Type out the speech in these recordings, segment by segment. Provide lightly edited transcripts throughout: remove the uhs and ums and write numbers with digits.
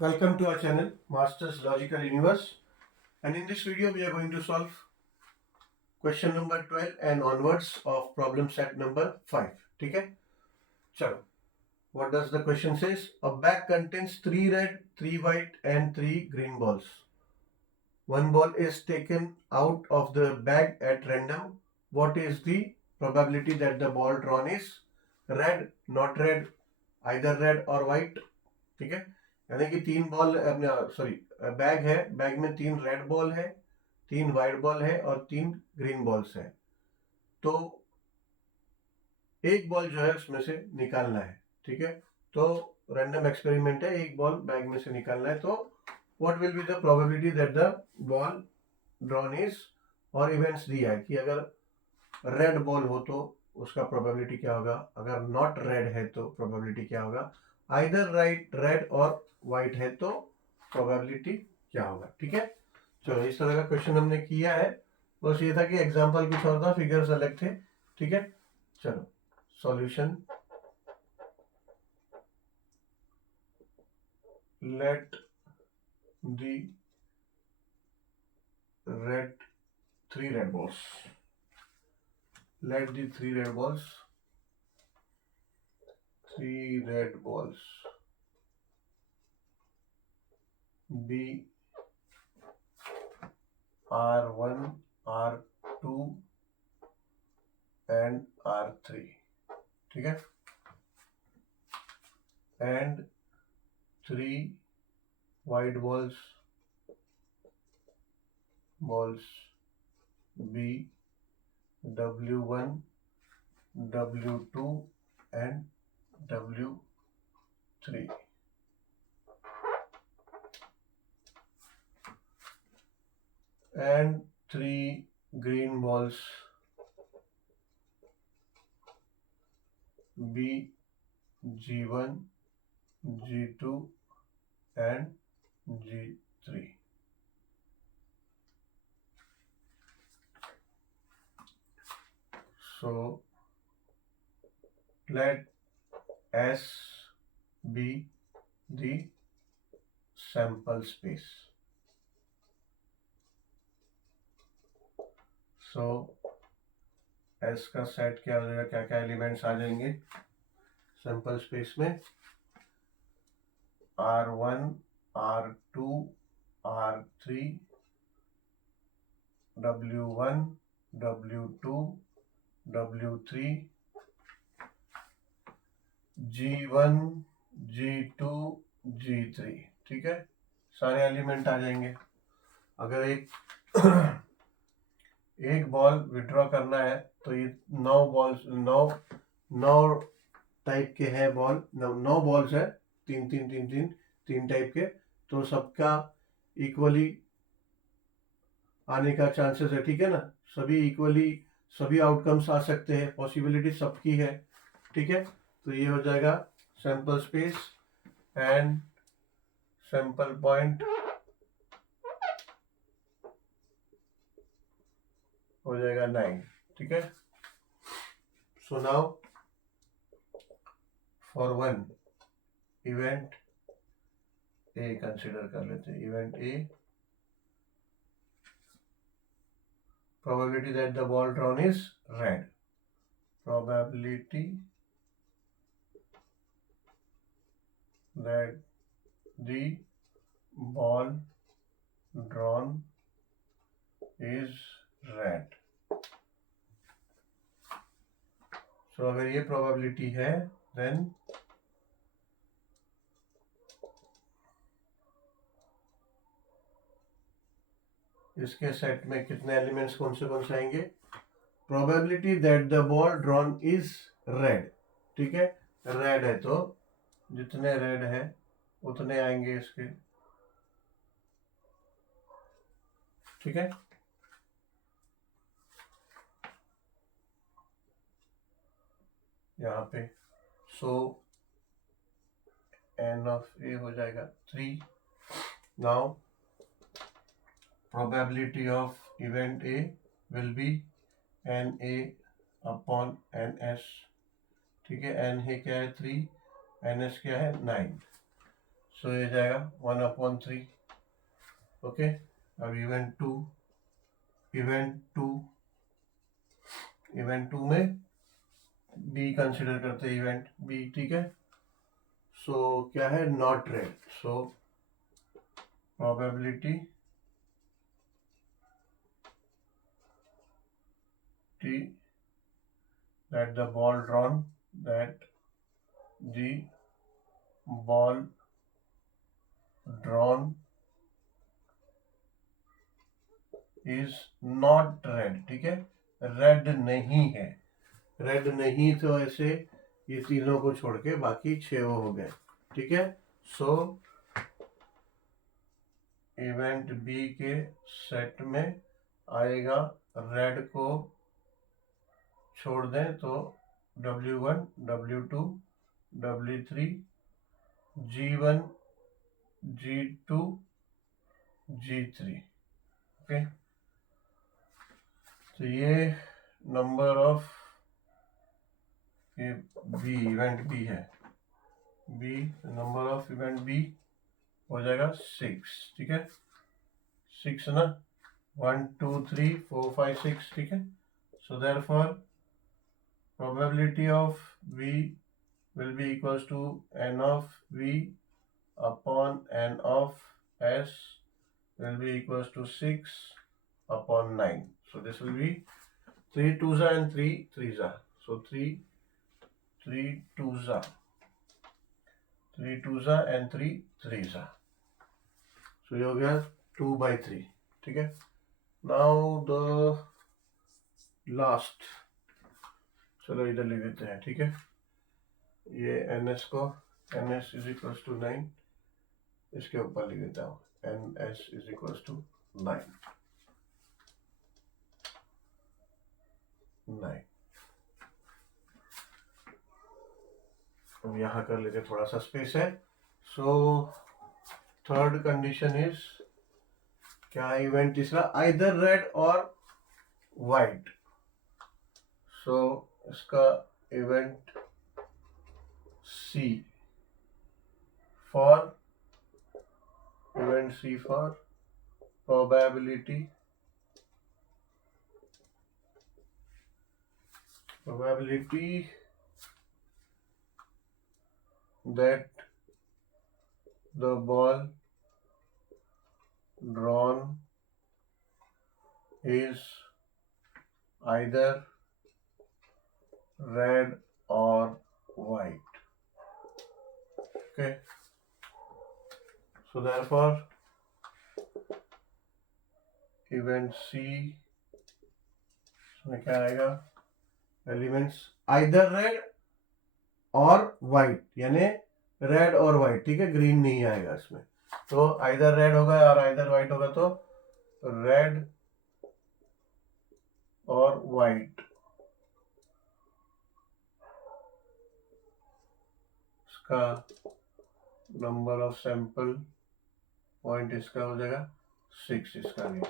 Welcome to our channel Masters Logical Universe, and in this video we are going to solve question number 12 and onwards of problem set number 5. ठीक है, चलो. What does the question says? A bag contains 3 red, 3 white and 3 green balls. One ball is taken out of the bag at random. What is the probability that the ball drawn is red, not red, either red or white? ठीक है, यानी कि 3 ball अपने bag है, bag में 3 red ball है, 3 white ball है और 3 ग्रीन बॉल्स है. तो एक बॉल जो है उसमें से निकालना है. ठीक है, तो रैंडम एक्सपेरिमेंट है, एक बॉल बैग में से निकालना है. तो what will be the probability that the ball drawn is, और इवेंट्स दिया है कि अगर रेड बॉल हो तो उसका प्रोबेबिलिटी क्या होगा, अगर नॉट रेड है तो प्रोबेबिलिटी क्या होगा, आइदर राइट रेड और वाइट है तो प्रोबेबिलिटी क्या होगा. ठीक है, चलो इस तरह का क्वेश्चन हमने किया है. बस ये था कि एग्जांपल कुछ और था, फिगर्स अलग थे. ठीक है, चलो solution. Let the red 3 red balls, let the 3 red balls be R1, R2 and R3. ठीक है, and 3 white balls be W1, W2 and W3. And 3 green balls be G1, G2 and G3. So let S be the sample space. So S का set क्या हो जाएगा, क्या क्या elements आ जाएंगे sample space में? R1, R2, R3, W1, W2, W3, G1, G2, G3. ठीक है, सारे एलिमेंट आ जाएंगे. अगर एक बॉल विड्रॉ करना है तो ये 9 टाइप के हैं बॉल, 9 बॉल्स है, 3 टाइप के, तो सबका इक्वली आने का चांसेस है. ठीक है ना, सभी इक्वली सभी आउटकम्स आ सकते हैं, पॉसिबिलिटी सबकी है. ठीक है, तो ये हो जाएगा sample space and sample point हो जाएगा 9. ठीक है, so now for one event A consider कर लेते हैं. Event A, probability that the ball drawn is red. Probability that the ball drawn is red. So अगर ये probability है then इसके सेट में कितने एलिमेंट्स कौन से आएंगे? Probability that the ball drawn is red. ठीक है, रेड है तो जितने रेड है उतने आएंगे इसके. ठीक है, यहाँ पे सो n ऑफ ए हो जाएगा 3. Now probability of event A will be NA upon NS. ठीक है, N है क्या है 3, NS क्या है 9. सो ये जाएगा 1/3. ओके, अब इवेंट टू में बी कंसिडर करते हैं, इवेंट बी. ठीक है, सो क्या है, not red. So probability that the ball drawn is not red. ठीक है, रेड नहीं है. रेड नहीं तो ऐसे ये तीनों को छोड़ के बाकी 6 हो गए. ठीक है, सो इवेंट बी के सेट में आएगा, रेड को छोड़ दें तो W1, W2, W3, G1, G2, G3. Okay, तो ये number of B, event B है. B, number of event B हो जाएगा 6. ठीक है, 6 ना, 1 2 3 4 5 6. ठीक है, so therefore probability of V will be equals to n of V upon n of S will be equals to 6 upon 9. So this will be 3 2s and 3 3s. So 3 2s and 3 3s. So ये हो गया 2/3. ठीक है, now the last, चलो इधर लिख देते हैं. ठीक है, ये NS को NS इज इक्वल्स टू 9 इसके ऊपर लिख देता हूँ. NS is equals to 9. अब यहाँ कर लेते, थोड़ा सा स्पेस है. सो थर्ड कंडीशन इज क्या, इवेंट तीसरा, आइदर रेड और वाइट. सो इसका event C for probability that the ball drawn is either red or white. Okay, so therefore event C में क्या आएगा, एलिमेंट्स आइदर रेड और white, यानी red और वाइट. ठीक है, ग्रीन नहीं आएगा इसमें. तो आइदर रेड होगा और आइदर वाइट होगा, तो रेड और वाइट इसका नंबर ऑफ सैंपल पॉइंट इसका हो जाएगा 6 इसका भी.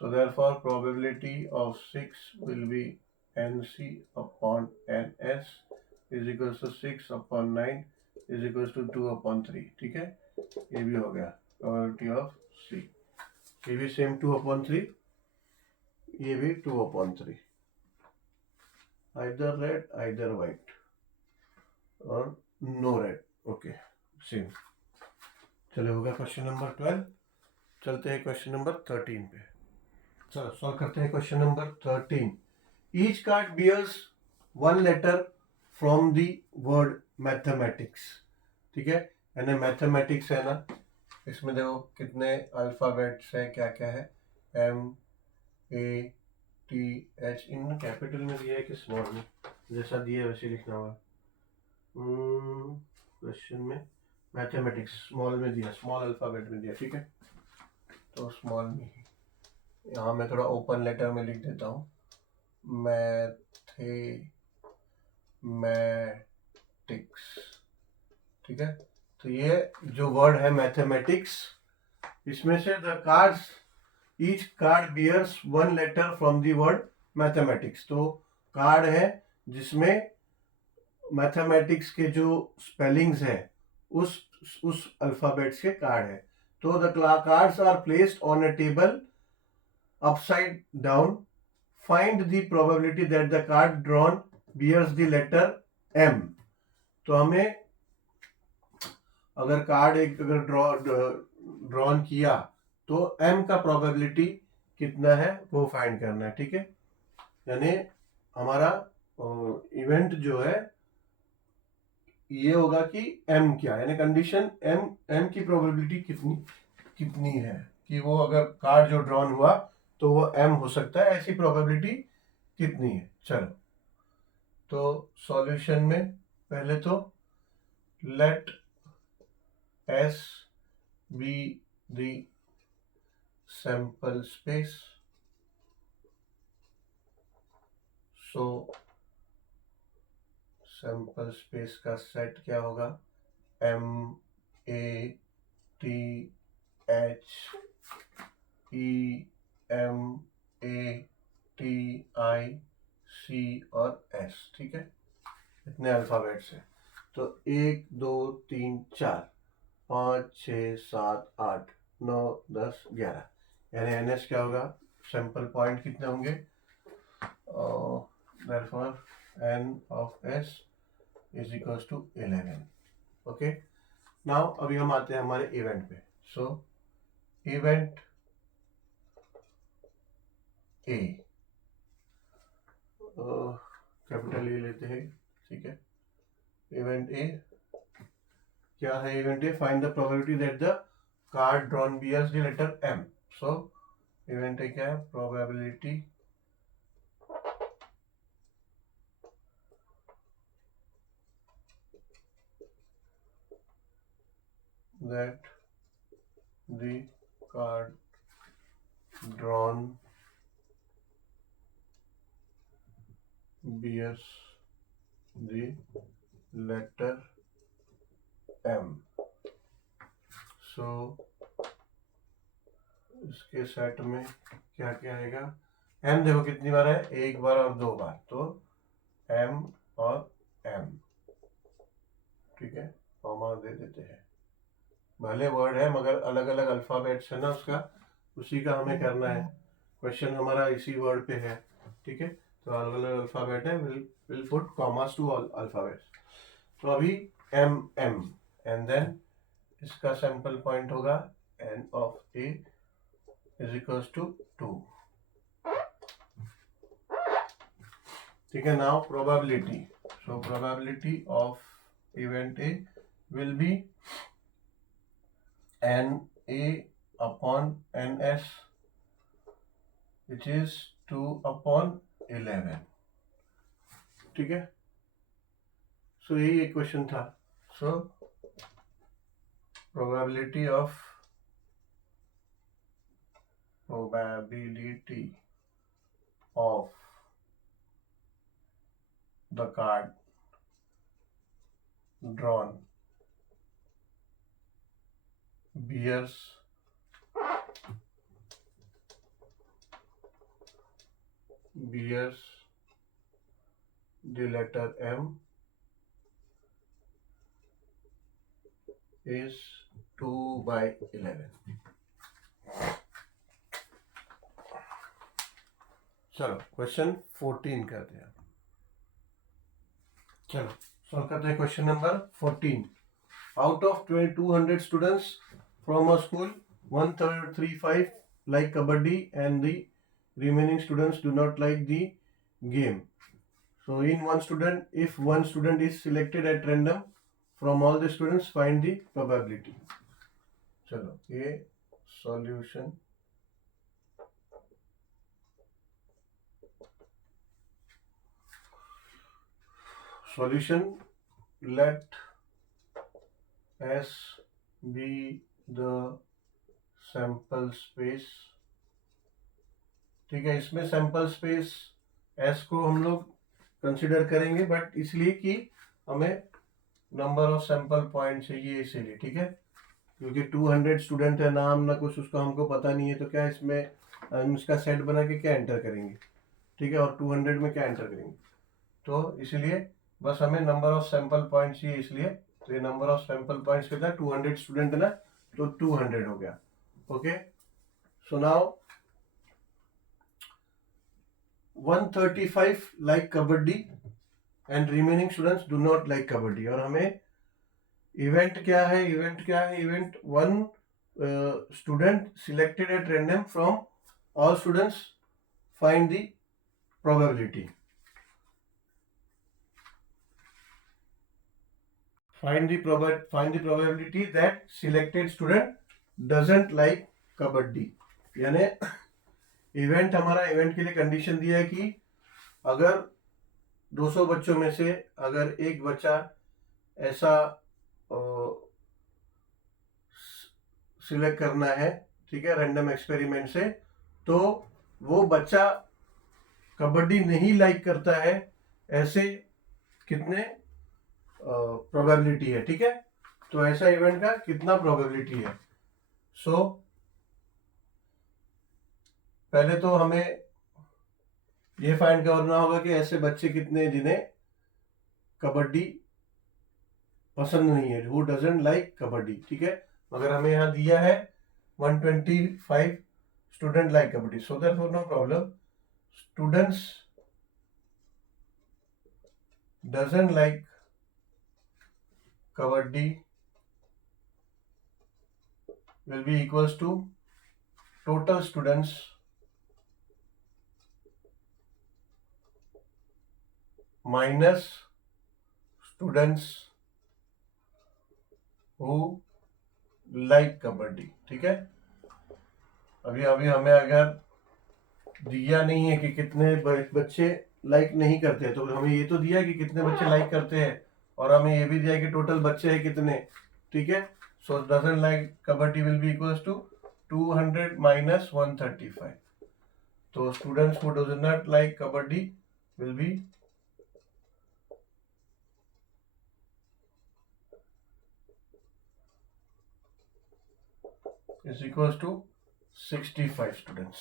So therefore probability of 6 will be NC upon NS is equals to 6 upon 9 is equals to 2/3. ठीक है, ये भी हो गया probability of C. ये भी सेम 2/3, ये भी 2/3. either red either white और no red. Okay, same. चलो, होगा क्वेश्चन नंबर 12. चलते हैं क्वेश्चन नंबर 13 पे. चलो सॉल्व करते हैं question number 13. Each card bears 1 letter from the word mathematics. ठीक है, यानी मैथमेटिक्स है ना, इसमें देखो कितने अल्फाबेट्स है, क्या क्या है, MATH. इन कैपिटल में दिया है कि स्मॉल में, जैसा दिया है वैसे लिखना होगा. क्वेश्चन में मैथमेटिक्स स्मॉल में दिया, स्मॉल अल्फाबेट में दिया. ठीक है, तो स्मॉल में ही यहाँ मैं थोड़ा ओपन लेटर में लिख देता हूँ, मैथमेटिक्स. ठीक है, तो ये जो वर्ड है मैथमेटिक्स, इसमें से the cards, each card bears 1 letter from the word mathematics. तो कार्ड है जिसमें मैथमेटिक्स के जो स्पेलिंग्स है उस उस अल्फाबेट्स के कार्ड है। तो the cards are placed on a table upside down, find the probability that the card drawn bears the letter M. तो हमें अगर कार्ड एक अगर ड्रॉन किया तो एम का प्रोबेबिलिटी कितना है वो फाइंड करना है, ठीक है। यानी हमारा इवेंट जो है ये होगा कि एम क्या, यानी कंडीशन एम की प्रोबेबिलिटी कितनी है कि वो अगर कार्ड जो ड्रॉन हुआ तो वो एम हो सकता है, ऐसी प्रोबेबिलिटी कितनी है। चलो तो सॉल्यूशन में पहले तो let S be the sample space, so sample space का सेट क्या होगा, M A T H E M A T I C और एस, ठीक है। इतने अल्फाबेट्स हैं। तो 1 2 3 4 5 6 7 8 9 10 11, यानी एन एस क्या होगा, सैंपल पॉइंट कितने होंगे, therefore n of s is equals to 11। Okay, now अभी हम आते हैं हमारे इवेंट पे। सो इवेंट ए, कैपिटल ए लेते हैं, ठीक है। इवेंट ए क्या है, event A find the probability that the card drawn bears the letter M. So event A क्या है, probability that the card drawn bears the letter M। So इसके set में क्या क्या आएगा, M देखो कितनी बार है, एक बार और दो बार, तो M और M, ठीक है। कॉमा दे देते हैं, भले वर्ड है मगर अलग अलग अल्फाबेट्स है ना उसका, उसी का हमें करना है। क्वेश्चन हमारा इसी वर्ड पे है, ठीक है। तो अलग अलग अल्फाबेट है, will put commas to all alphabets. तो अभी एम एम एंड देन इसका सैंपल पॉइंट होगा N of A is equals to 2, ठीक है। Now probability, so probability of event A will be N A upon N S which is 2 upon 11, ठीक है। सो यही एक क्वेश्चन था। सो probability of the card drawn bears the letter M is 2/11। चलो question 14 करते हैं। चलो सॉल्व करते हैं question number 14। Out of 200 students from a school 135 like kabaddi and the remaining students do not like the game। So in if one student is selected at random from all the students, find the probability। चलो ये solution, let S be the sample space, ठीक है। इसमें sample space S को हम लोग consider करेंगे, but इसलिए कि हमें नंबर ऑफ सैंपल पॉइंट चाहिए इसीलिए, ठीक है। क्योंकि 200 स्टूडेंट है, नाम ना कुछ उसका हमको पता नहीं है, तो क्या इसमें हम इसका सेट बना के क्या एंटर करेंगे, ठीक है। और 200 में क्या एंटर करेंगे, तो इसलिए बस हमें नंबर ऑफ सैंपल पॉइंट चाहिए, इसलिए तो ये नंबर ऑफ सैंपल पॉइंट्स कितना, 200 स्टूडेंट है ना, तो 200 हो गया. Okay, so now 135 like kabaddi and remaining students do not like kabaddi. और हमें इवेंट क्या है, event one student selected at random from all students, find the probability. Find the probability that selected student doesn't like kabaddi. यानी event, हमारा event के लिए condition दिया है कि अगर 200 बच्चों में से अगर एक बच्चा ऐसा सिलेक्ट करना है, ठीक है, रैंडम एक्सपेरिमेंट से, तो वो बच्चा कबड्डी नहीं लाइक करता है, ऐसे कितने प्रोबेबिलिटी है, ठीक है. तो ऐसा इवेंट का कितना प्रोबेबिलिटी है. सो पहले तो हमें ये फाइंड करना होगा कि ऐसे बच्चे कितने जिन्हें कबड्डी पसंद नहीं है, हु डजंट लाइक कबड्डी, ठीक है. मगर हमें यहाँ दिया है 125 student like kabaddi, so therefore no problem. Students doesn't like kabaddi will be equals to total students minus students who like kabaddi. ठीक है, अभी हमें अगर दिया नहीं है कि कितने बच्चे लाइक नहीं करते, तो हमें ये तो दिया कि कितने बच्चे लाइक करते हैं, और हमें ये भी दिया कि टोटल बच्चे हैं कितने, ठीक है. So doesn't like kabaddi will be equals to 200 minus 135. तो students who does not like kabaddi will be is equals to 65 students.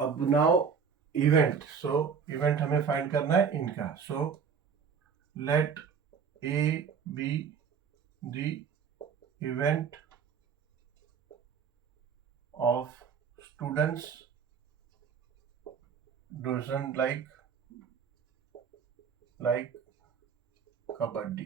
अब नाउ इवेंट, सो इवेंट हमें फाइंड करना है इनका. So let A be the event of students doesn't like kabaddi,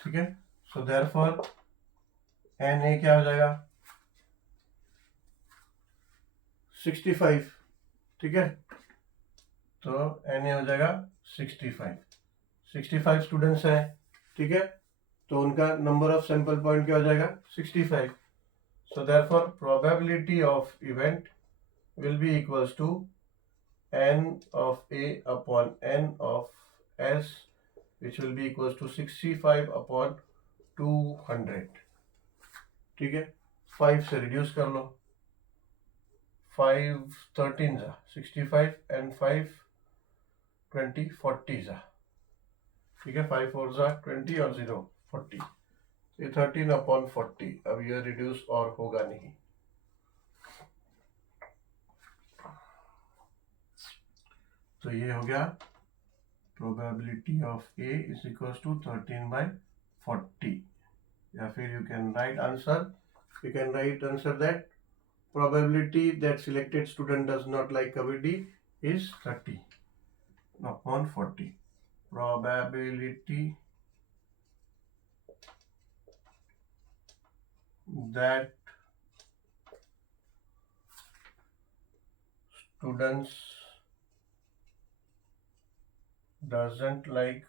ठीक है. So therefore N A क्या हो जाएगा, 65, ठीक है. तो एन ए हो जाएगा 65 स्टूडेंट्स हैं, ठीक है. तो उनका नंबर ऑफ सैंपल पॉइंट क्या हो जाएगा, 65. So therefore probability of event will be equals to n of a upon n of s, which will be equals to 65 upon 200, ठीक है. 5 से रिड्यूस कर लो, 5 13 जा 65 एंड 5 20 40 जा, ठीक है. 5 4 जा 20 और 0 40, ये 13 अपॉन 40. अब ये रिड्यूस और होगा नहीं. तो ये हो गया probability of A is equals to 13/40. या फिर you can write answer that probability that selected student does not like kabaddi is 30 upon 40. Probability that students doesn't like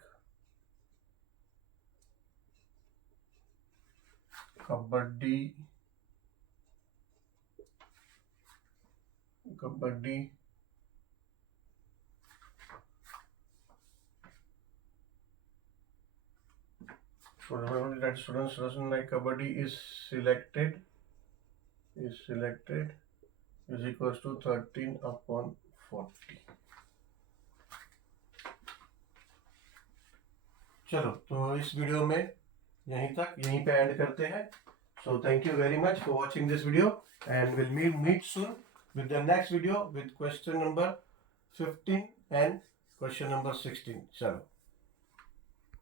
kabaddi probability that students doesn't like kabaddi is selected is equals to 13 upon 40. चलो, तो इस video में यहीं पे and करते हैं. So thank you very much for watching this video, and we'll meet soon with the next video with question number 15 and question number 16 चलो